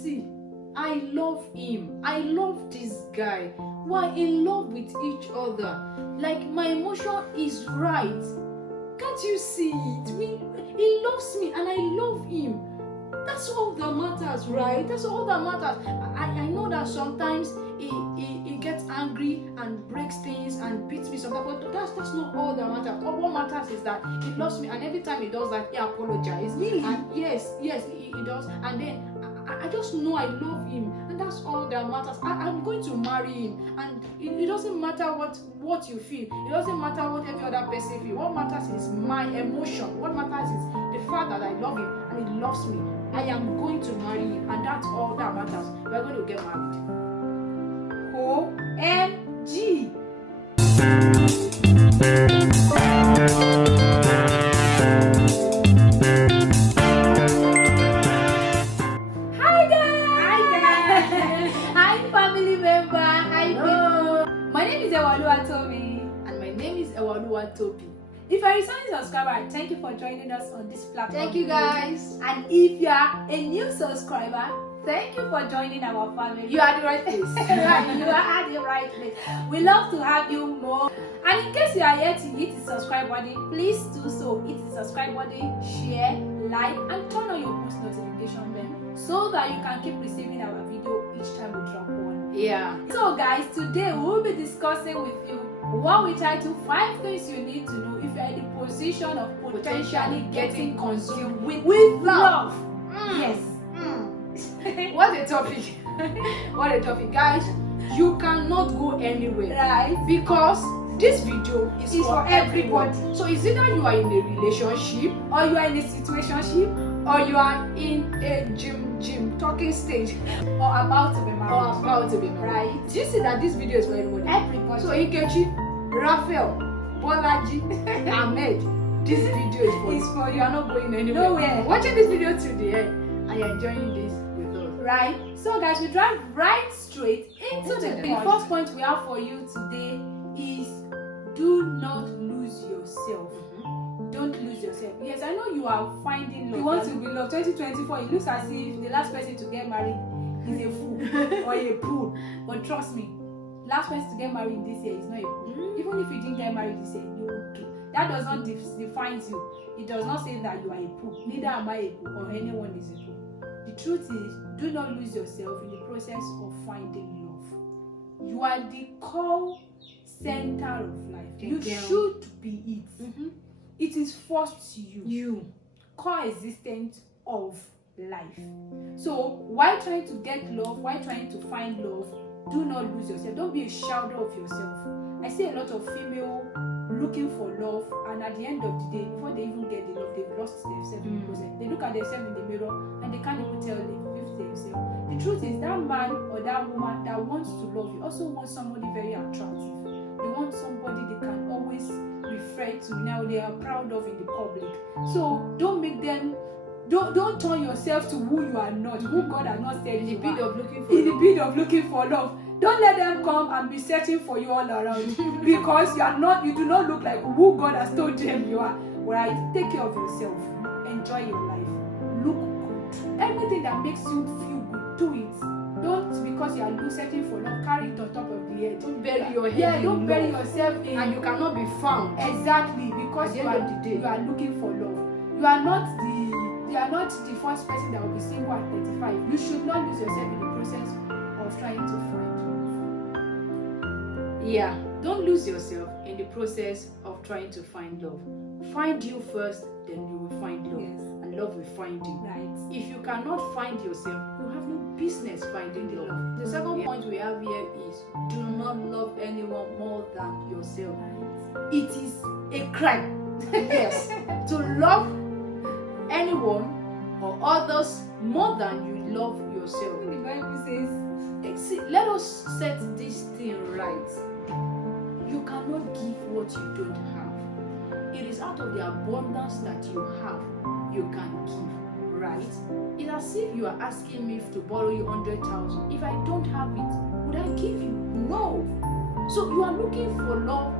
see, I love him. I love this guy. We're in love with each other. Like, my emotion is right. Can't you see it? He loves me and I love him. That's all that matters, right? That's all that matters. I know that sometimes he gets angry and breaks things and beats me sometimes, but that's not all that matters. All what matters is that he loves me, and every time he does that, he apologizes. Really? And yes, he does. And then I just know I love him, and that's all that matters. I'm going to marry him, and it doesn't matter what you feel. It doesn't matter what every other person feels. What matters is my emotion. What matters is the fact that I love him and he loves me. I am going to marry him, and that's all that matters. We are going to get married. OMG. Hi guys. Hi family member. Hi people. My name is Ewoluwa Tomi. And my name is Ewoluwa Tobi. If you're a returning subscriber, thank you for joining us on this platform. Thank you guys. And if you are a new subscriber, thank you for joining our family. You are the right place. Right, you are at the right place. We love to have you more. And in case you are yet to hit the subscribe button, please do so. Hit the subscribe button, share, like, and turn on your post notification bell so that you can keep receiving our video each time we drop one. Yeah. So guys, today we will be discussing with you what we title 5 things you need to know if you are in the position of potentially getting consumed with love. Yes. What a topic. What a topic. Guys, you cannot go anywhere. Right? Because this video is It's for for everybody. So it's either you are in a relationship, Or you are in a situationship, or you are in a gym talking stage, or about to be or married. about to be married. Right? Do you see that this video is for everybody? Everybody. So Ikechi, Raphael, Bolaji, Ahmed, this video is for It's you. for You you. are not going anywhere. Nowhere. Watching this video till the end and you're enjoying this with us. Right? So guys, we drive right straight into the the point. point. The first point we have for you today is do not lose yourself. Don't lose yourself. Yes, I know you are finding love. You want to be loved. 2024, it looks as if the last person to get married is a fool or a pool. But trust me, last person to get married this year is not a pool. Even if you didn't get married this year, you will do. That does not define you. It does not say that you are a pool. Neither am I a pool or anyone is a pool. The truth is, do not lose yourself in the process of finding love. You are the core center of life. You Girl. should be it. It is first you. You. Coexistence of life. So while trying to get love, while trying to find love, do not lose yourself. Don't be a shadow of yourself. I see a lot of female looking for love, and at the end of the day, before they even get the love, they've lost themselves in the process. They look at themselves in the mirror and they can't even tell themselves. The truth is, that man or that woman that wants to love you also wants somebody very attractive. They want somebody they can always refer to, now they are proud of in the public. So don't make them, don't turn yourself to who you are not, who God has not said In the you bid are. of looking for In the love. bid of looking for love. Don't let them come and be searching for you all around because you do not look like who God has told them you are. Right? Take care of yourself. Enjoy your life. Look good. Everything that makes you feel good, do it. Don't, because you are searching for love, carry it on top of the head. Don't bury your head Yeah, in don't bury love. yourself in. And you cannot be found. Exactly, because At the you end are, of the day. you are looking for love. You are not the first person that will be single at 35. You should not lose yourself in the process of trying to find love. Yeah, don't lose yourself in the process of trying to find love. Find you first, then you will find love. Yes. And love will find you. Right. If you cannot find yourself, you have no business finding love. The second point we have here is do not love anyone more than yourself. It is a crime, yes, to love anyone or others more than you love yourself. The Bible says, See, let us set this thing right. You cannot give what you don't have. It is out of the abundance that you have, you can give, right? It's as if you are asking me to borrow you 100,000. If I don't have it, would I give you? No. So you are looking for love,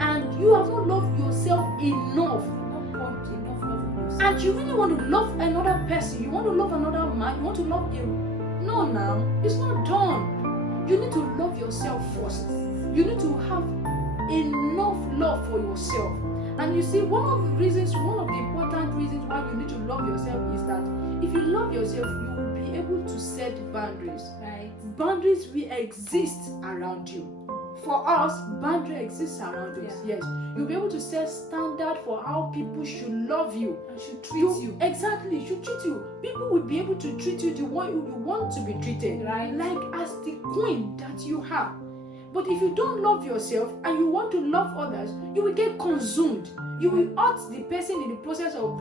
and you have not loved yourself enough. not poured enough love on yourself. And you really want to love another person, you want to love another man, you want to love him. No, now it's not done. You need to love yourself first. You need to have enough love for yourself. And you see, one of the important reasons why you need to love yourself is that if you love yourself, you will be able to set boundaries. Right. Boundaries will exist around you. For us, boundary exists around us. Yeah. Yes, you'll be able to set standard for how people should love you. And should treat you. Exactly, should treat you. People will be able to treat you the way you want to be treated, Right. like as the queen that you are. But if you don't love yourself and you want to love others, you will get consumed. You will hurt the person in the process of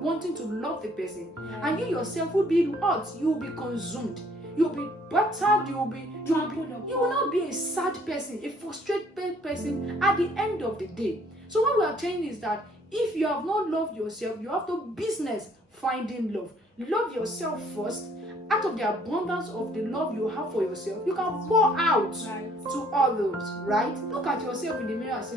wanting to love the person, and you yourself will be hurt. You will be consumed. You'll be battered. You will not be a sad person, a frustrated person at the end of the day. So what we are saying is that if you have not loved yourself, you have to business finding love. Love yourself first. Out of the abundance of the love you have for yourself, you can pour out to others, right? Look at yourself in the mirror and say,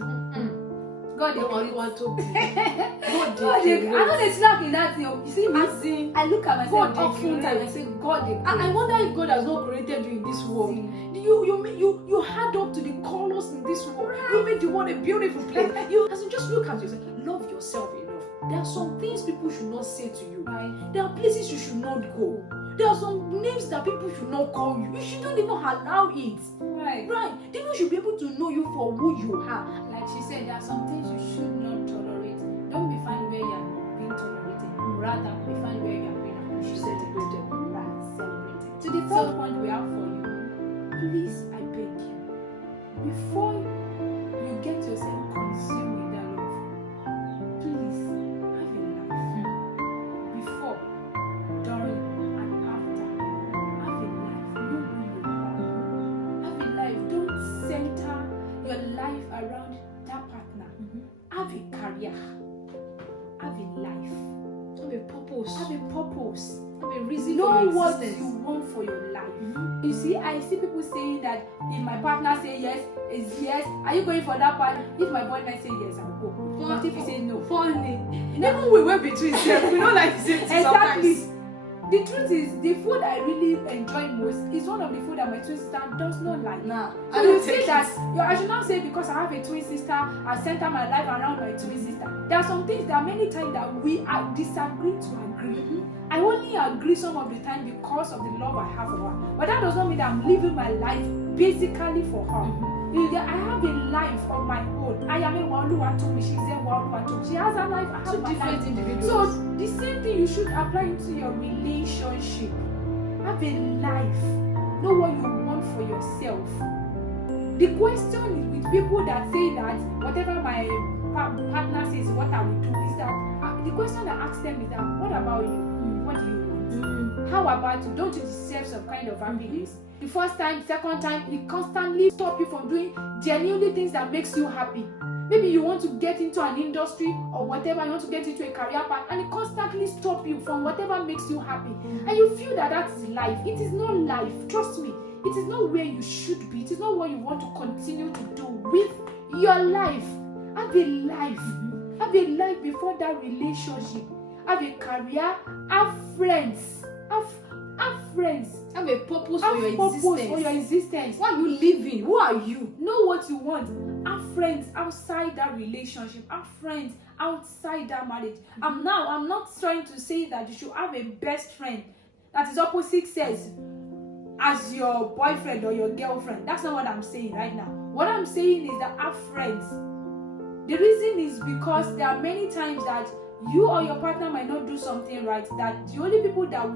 God, don't worry, want to be. I know they slack in that thing. You see me? As in, I look at myself God different and I say, God, I wonder if God has not created you in this world. You add up to the colors in this world. You make the world a beautiful place. As in, just look at yourself. Love yourself enough. There are some things people should not say to you. Right. There are places you should not go. There are some names that people should not call you. You shouldn't even allow it. Right. Right. People should be able to know you for who you are. Like she said, there are some things you should not tolerate. Don't be fine where you are being tolerated. Rather, be fine where you are being appreciated. Celebrated. Right. Celebrated. So the third point we have for you, please, I beg you, before you get yourself consumed with that love, please have a life. Before, during, and after, have a life. Know who you are. Have a life. Don't center your life around that partner. Have a career. Have a life. Have a purpose. Have a purpose. Have a reason Know for your what existence. you want for your life. You see, I see people saying that if my partner say yes, is yes. Are you going for that partner? If my boyfriend say yes, I'll go. But if he say no, Funny. Even we went between self, we don't like the same thing exactly. sometimes. The truth is, the food I really enjoy most is one of the food that my twin sister does not like. Nah, So you see that, I should not say because I have a twin sister, I center my life around my twin sister. There are some things that many times that we disagree to agree. I only agree some of the time because of the love I have for her. But that does not mean that I'm living my life basically for her. I have a life of my own. I am a Waluwatomi, she's a Waluwatomi. She has a life, I have Two my life. different individuals. So the same thing you should apply into your relationship. Have a life. Know what you want for yourself. The question is with people that say that whatever my partner says, what I will do is that the question I ask them is that what about you? What do you want? How about you? Don't you deserve some kind of happiness? The first time, second time, it constantly stop you from doing genuinely things that makes you happy. Maybe you want to get into an industry or whatever, you want to get into a career path, and it constantly stop you from whatever makes you happy. And you feel that that is life. It is not life. Trust me. It is not where you should be. It is not what you want to continue to do with your life. Have a life. Have a life before that relationship. Have a career. Have friends. Have friends. Have a purpose Have for your purpose existence. for your existence. Why are you living? Who are you? Know what you want. Have friends outside that relationship. Have friends outside that marriage. I'm not trying to say that you should have a best friend that is opposite sex as your boyfriend or your girlfriend. That's not what I'm saying right now. What I'm saying is that have friends. The reason is because there are many times that you or your partner might not do something right, that the only people that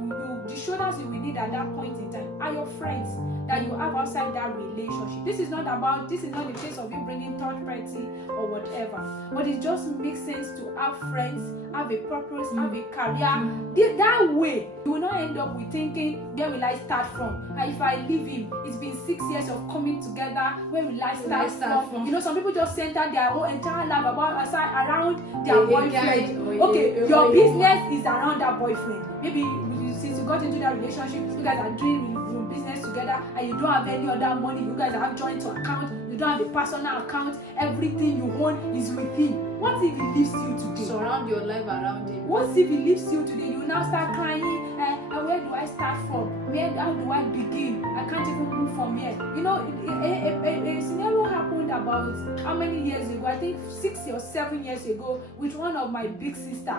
the shoulders you will need at that point in time are your friends that you have outside that relationship. This is not the case of you bringing third party or whatever, but it just makes sense to have friends, have a purpose, have a career. That way you will not end up with thinking, where will I start from? And if I leave him, it's been 6 years of coming together, where will I start from? You know, some people just center their whole entire life around their boyfriend. Okay, your business is around that boyfriend. Maybe since you got into that relationship, you guys are doing business together and you don't have any other money, you guys have joint account, you don't have a personal account, everything you own is with him. What if he leaves you today? Surround your life around him. What if he leaves you today? You now start crying, where do I start from? How do I begin? I can't even move from here. You know, a scenario happened about how many years ago? I think 6 or 7 years ago with one of my sister,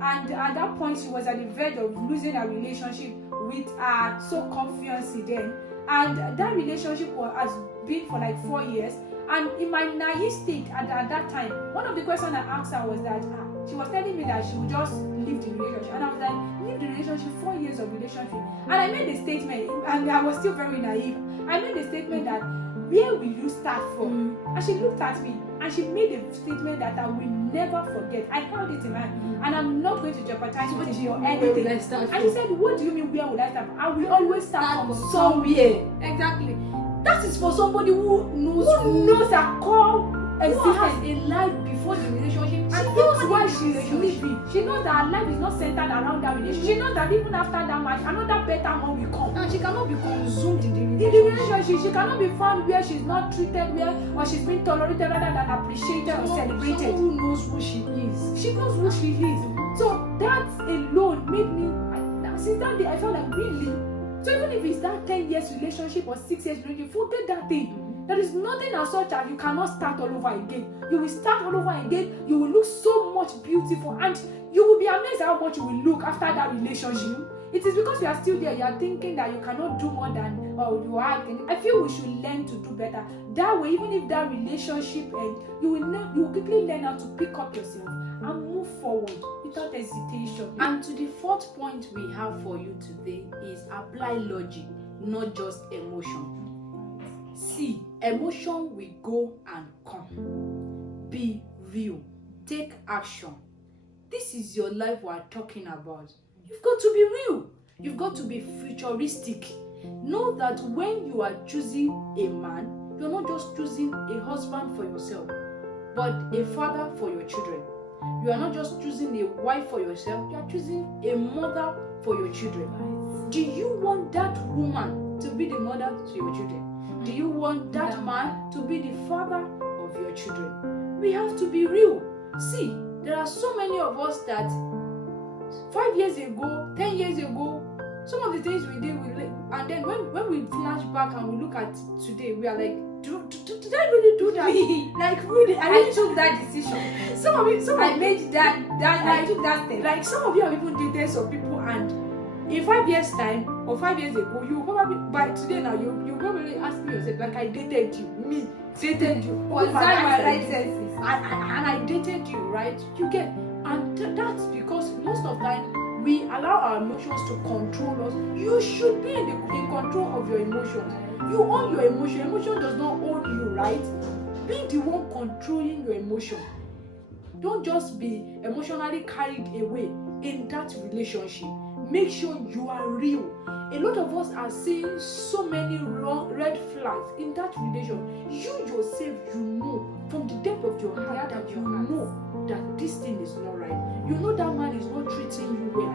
and at that point she was at the verge of losing her relationship with her so-called fiancé then, and that relationship has been for like 4 years. And in my naive state at that time, one of the questions I asked her was that she was telling me that she would just leave the relationship, and I was like, leave the relationship, 4 years of relationship. And I made a statement, and I was still very naive. I made a statement that, where will you start from? And she looked at me and she made a statement that I will never forget. I held it in my hand, and I'm not going to jeopardize it or anything. And she said, what do you mean, where will I start from? I will always start from somewhere. Exactly. That is for somebody who knows her core who has a life before the relationship. And she knows why she's living. She knows that her life is not centered around that relationship. She knows that even after that marriage, another better one will come. And she cannot be consumed in the relationship. She cannot be found where she's not treated well, or she's been tolerated rather than appreciated or celebrated. Someone who knows who she is. She knows who she is. So that alone made me, since that day, I felt like really. So even if it's that 10 years relationship or 6 years relationship, forget that thing. There is nothing as such as you cannot start all over again. You will start all over again. You will look so much beautiful, and you will be amazed how much you will look after that relationship. It is because you are still there. You are thinking that you cannot do more than you are thinking. I feel we should learn to do better. That way, even if that relationship ends, you will quickly learn how to pick up yourself and move forward without hesitation. And to the fourth point we have for you today is apply logic, not just emotion. See, emotion will go and come. Be real. Take action. This is your life we are talking about. You've got to be real. You've got to be futuristic. Know that when you are choosing a man, you're not just choosing a husband for yourself, but a father for your children. You are not just choosing a wife for yourself, you are choosing a mother for your children. Do you want that woman to be the mother to your children? Do you want that man to be the father of your children? We have to be real. See, there are so many of us that 5 years ago, 10 years ago, some of the things we did, and then when we flash back and we look at today, we are like, did I really do that? Like really, I took that decision. I took that step. Like some of you have even dated some people, and in 5 years time or 5 years ago, you probably by today now you probably ask me yourself, like, I dated you, Was that my right senses? And I dated you, right? You get, and that's because most of the time we allow our emotions to control us. You should be in control of your emotions. You own your emotion. Emotion does not own you, right? Be the one controlling your emotion. Don't just be emotionally carried away in that relationship. Make sure you are real. A lot of us are seeing so many wrong red flags in that relation. You yourself, you know from the depth of your heart that you know that this thing is not right. You know that man is not treating you well.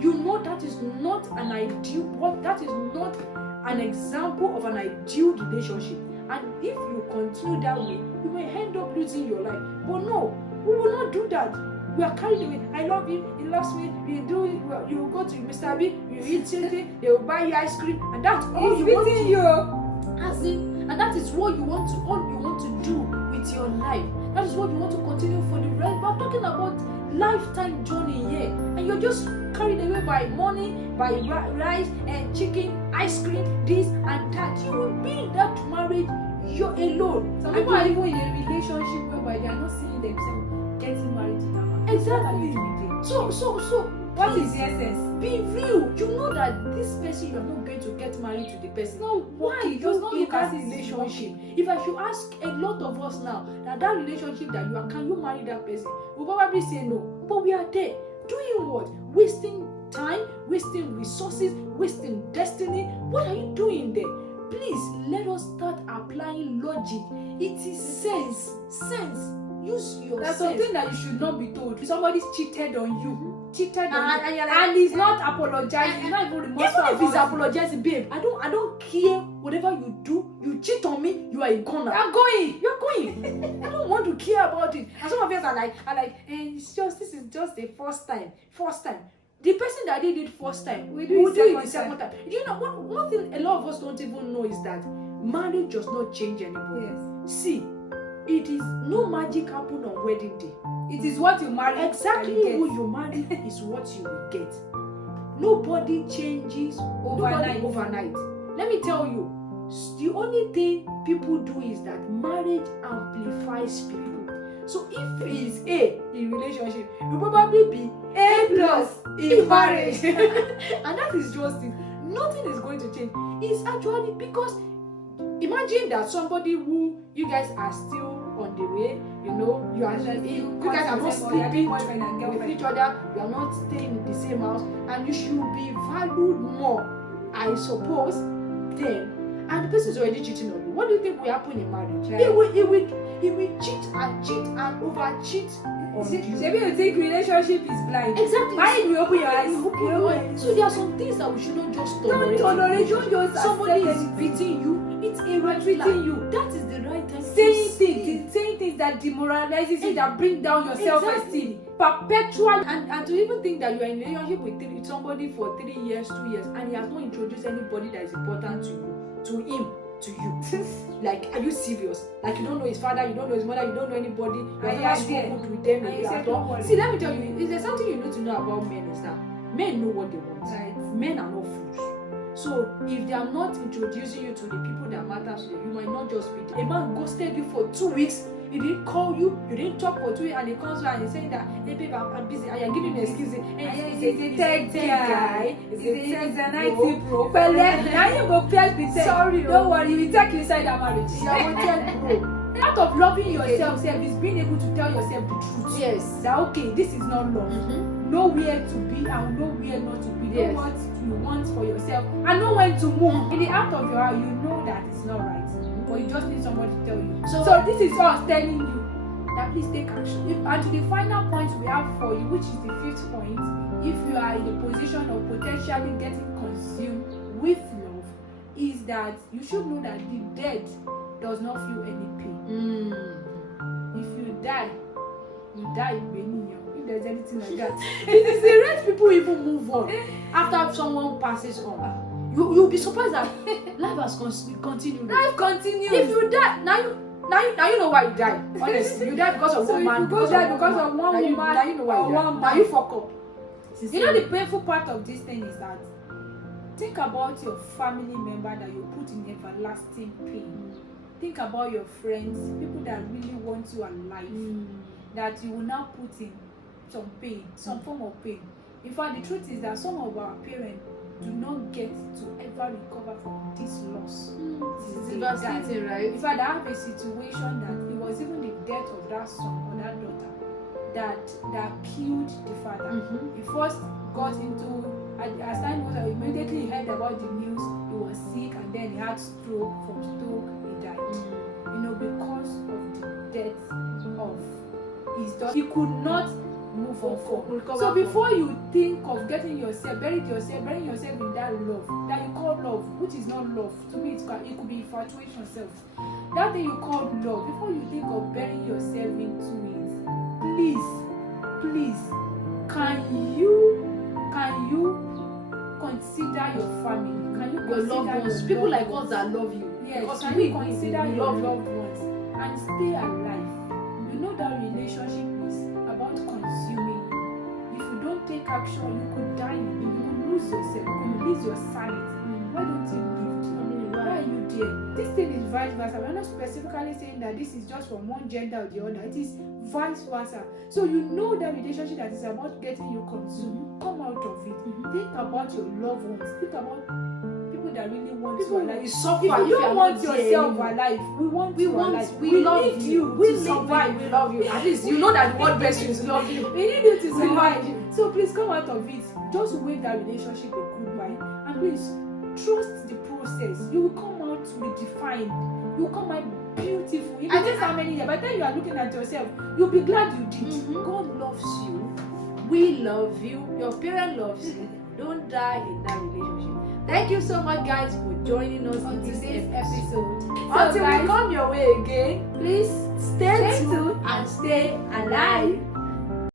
You know that is not an ideal, that is not an example of an ideal relationship. And if you continue that way, you may end up losing your life. But no, we will not do that. We are carried away. I love him, he loves me, you do it, well, you go to Mr. B, you eat something, they will buy you ice cream, and that's all you want to do. As in, and that is what you want to, all you want to do with your life. That is what you want to continue for the rest. But talking about lifetime journey here, and you're just carried away by money, by rice and chicken, ice cream, this and that. You will be in that marriage, you're alone. Some people are even in a relationship whereby they are not seeing themselves getting married to that man. Exactly. So what is the essence? Be real. You know that this person, you are not going to get married to the person. No, why? it does not look that as relationship. If I should ask a lot of us now that relationship that you are, can you marry that person? We'll probably say no. But we are there. Doing what? Wasting time, wasting resources, wasting destiny. What are you doing there? Please let us start applying logic. It is sense. Use your That's sense. something that you should not be told. Somebody's cheated on you. And And he's not apologizing. He's not even remorseful. Even if he's about it. apologizing, babe, I don't care. Whatever you do, you cheat on me, you are a goner. I'm going. You're going. I don't want to care about it. And some of us are like, this is just the first time. The person that did it first time We do it do it the second second time. You know, one thing a lot of us don't even know is that marriage does not change anybody. Yes. See, it is no magic happen on wedding day. It is what you marry. Exactly that you who get. you marry is what you will get. Nobody changes overnight. Let me tell you, the only thing people do is that marriage amplifies people. So if he is A in relationship, you probably be A plus in marriage. And that is just it. Nothing is going to change. It's actually because imagine that somebody who you guys are still on the way, you know, you guys are not sleeping with each other, you are not staying in the same house, and you should be valued more, I suppose, then. And the person is already cheating on you. What do you think will happen in marriage? Right. He will cheat and over cheat on you. Maybe you think relationship is blind. Exactly. Why you open your eyes? You open your eyes. So there are some things that we shouldn't just Don't tolerate. Don't just somebody accept is it. beating you. It's a red Beating flag. you. That is the right time. Saying things that demoralizes you, that bring down your self-esteem. Perpetual. And to even think that you are in a relationship with somebody for 3 years, 2 years, and he has not introduced anybody that is important to him, to you. Like, are you serious? Like, you don't know his father, you don't know his mother, you don't know anybody, you have never spoken with them. And you said, don't worry. See, let me tell you, is there something you need to know about men is that men know what they want. Right. Men are not fools. So if they are not introducing you to the people that matter to you, you might not just be there. A man ghosted you for 2 weeks, he didn't call you, you didn't talk for 2 weeks, and he comes back and he's saying that, hey babe, I'm busy, and you're giving him excuses. He's a tech guy. He's an IT bro. pro. But now you go tell the tech. Sorry, don't worry, we take inside our marriage. You are wanted, bro. Part of loving yourself is being able to tell yourself the truth. Yes. That okay, this is not love. Know where to be and know where not to be. Yes. Know what you want for yourself and know when to move. In the heart of your heart, you know that it's not right, but you just need somebody to tell you. So this is us telling you that please take action. And to the final point we have for you, which is the 5th point, if you are in a position of potentially getting consumed with love, is that you should know that the dead does not feel any pain. If you die many. If there's anything like that, It is the rest people even move on after someone passes on. You'll be surprised that life has continued. life continues. If you die now you know why you die. Honestly, you die because of So one if man. you go there because of one now woman now you know why or you die. one Now man. you fuck up. You know the painful part of this thing is that think about your family member that you put in everlasting pain. Think about your friends, people that really want you alive, that you will now put in some pain, some form of pain. In fact, the truth is that some of our parents do not get to ever recover from this loss. It's They devastating, die. right? In fact, I have a situation that it was even the death of that son or that daughter that killed the father. He first got into, as time was, immediately he heard about the news, he was sick, and then he had stroke. From stroke, he died. You know, because of the death of his daughter. He could not move on. So before you think of burying yourself in that love that you call love, which is not love, to me it could be infatuation self. That thing you call love, before you think of burying yourself into it, please, can you consider your family? Can you Your loved consider ones, your people loved like ones? us that love you. Yes, Because can we you consider we your love you. loved ones and stay alive? You know that relationship is about consuming you. If you don't take action, you could die. You could lose yourself. You could lose your sanity. Why don't you live? Why are you there? This thing is vice versa. We're not specifically saying that this is just from one gender or the other. It is vice versa. So you know that relationship that is about getting you consumed. Come out of it. Think about your loved ones. Think about people that really want you alive. Suffer If you are don't want not there yourself anymore. alive, we want we love need you. We To need survive, you. we love you. At least you know that the word best is love you. We need you to We survive. love you. So please come out of it. Just wave that relationship a goodbye, and please trust the process. You will come out redefined. You will come out beautiful. If I it think takes how many years, by the time you are looking at yourself, you'll be glad you did. God loves you. We love you. Your parent loves you. Don't die in that relationship. Thank you so much, guys, for joining us On in this today's episode. episode. Until guys, we come your way again, please stay stay tuned tuned and stay alive.